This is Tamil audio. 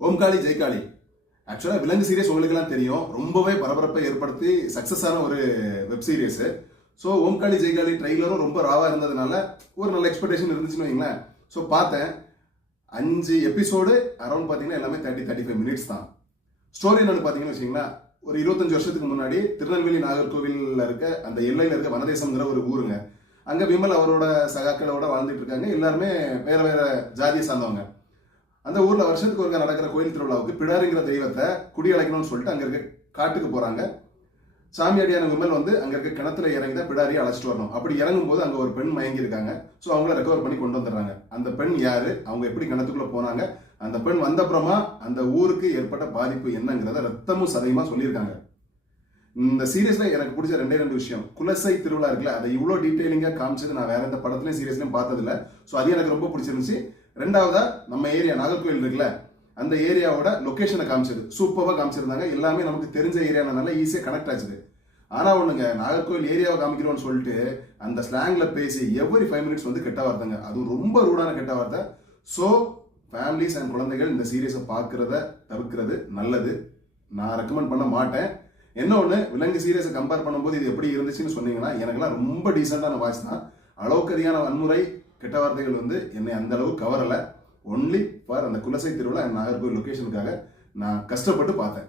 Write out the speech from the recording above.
ஓம்காளி ஜெய்காளி ஆக்சுவலாக விலங்கு சீரியஸ் உங்களுக்கெல்லாம் தெரியும், ரொம்பவே பரபரப்பை ஏற்படுத்தி சக்ஸஸ் ஆன ஒரு வெப் சீரியஸ். ஸோ ஓம்காளி ஜெய்காளி ட்ரெய்லரும் ரொம்ப ராவாக இருந்ததுனால ஒரு நல்ல எக்ஸ்பெக்டேஷன் இருந்துச்சுன்னு வைங்களேன். ஸோ பார்த்தேன், 5 எபிசோடு அரௌண்ட் பார்த்தீங்கன்னா எல்லாமே 30-35 மினிட்ஸ் தான். ஸ்டோரி என்னன்னு பார்த்தீங்கன்னு வச்சிங்களேன், ஒரு 25 வருஷத்துக்கு முன்னாடி திருநெல்வேலி நாகர்கோவிலில் இருக்க அந்த எல்லையில் இருக்க வனதேசம்ங்கிற ஒரு ஊருங்க. அங்கே விமல் அவரோட சகாக்களோட வாழ்ந்துட்டு இருக்காங்க. எல்லாருமே வேற வேற ஜாதியை சார்ந்தவங்க. அந்த ஊர்ல வருஷத்துக்கு ஒருக்கா நடக்கிற கோயில் திருவிழாவுக்கு பிடாரிங்கிற தெய்வத்தை குடி அழைக்கணும்னு சொல்லிட்டு அங்க இருக்க காட்டுக்கு போறாங்க. சாமியாடியான விமல் வந்து அங்க இருக்க கிணத்துல இறங்கி தான் பிடாரியை அழைச்சிட்டு வரணும். அப்படி இறங்கும் போது அங்க ஒரு பெண் மயங்கி இருக்காங்க. ஸோ அவங்கள ரெக்கவர் பண்ணி கொண்டு வந்துடுறாங்க. அந்த பெண் யாரு, அவங்க எப்படி கிணத்துக்குள்ள போனாங்க, அந்த பெண் வந்தப்புறமா அந்த ஊருக்கு ஏற்பட்ட பாதிப்பு என்னங்கிறத ரத்தமும் சதையுமா சொல்லியிருக்காங்க. இந்த சீரியஸ்ல எனக்கு பிடிச்ச 2 விஷயம், குலசை திருவிழா இருக்குல்ல, அதை இவ்வளோ டீட்டெயிலிங்கா காமிச்சது நான் வேற எந்த படத்துலையும் சீரியஸ்லையும் பார்த்ததில்ல. ஸோ அது எனக்கு ரொம்ப பிடிச்சிருந்துச்சு. ரெண்டாவதா நம்ம ஏரியா நாகர்கோவில் இருக்குல்ல, அந்த ஏரியாவோட லொகேஷனை காமிச்சது சூப்பராக காமிச்சிருந்தாங்க. எல்லாமே நமக்கு தெரிஞ்ச ஏரியானால ஈஸியாக கனெக்ட் ஆச்சுது. ஆனால் ஒண்ணுங்க, நாகர்கோவில் ஏரியாவை காமிக்கிறோம்னு சொல்லிட்டு அந்த ஸ்லாங்ல பேசி எவ்ரி 5 மினிட்ஸ் வந்து கெட்ட வார்த்தைங்க, அதுவும் ரொம்ப ரூடான கெட்ட வார்த்தை. ஸோ ஃபேமிலிஸ் அண்ட் குழந்தைகள் இந்த சீரியஸை பார்க்கறத தவிர்க்கிறது நல்லது. நான் ரெக்கமெண்ட் பண்ண மாட்டேன். என்ன ஒன்று, விலங்கு சீரியஸை கம்பேர் பண்ணும்போது இது எப்படி இருந்துச்சுன்னு சொன்னீங்கன்னா, எனக்குலாம் ரொம்ப டீசெண்டான வாய்ஸ் தான். அளவுக்கு அதிகமான வன்முறை கெட்ட வார்த்தைகள் வந்து என்னை அந்த அளவு கவரலை. ஒன்லி ஃபார் அந்த குலசை திருவிழா நாகர்கோவில் லொகேஷனுக்காக நான் கஷ்டப்பட்டு பார்த்தேன்.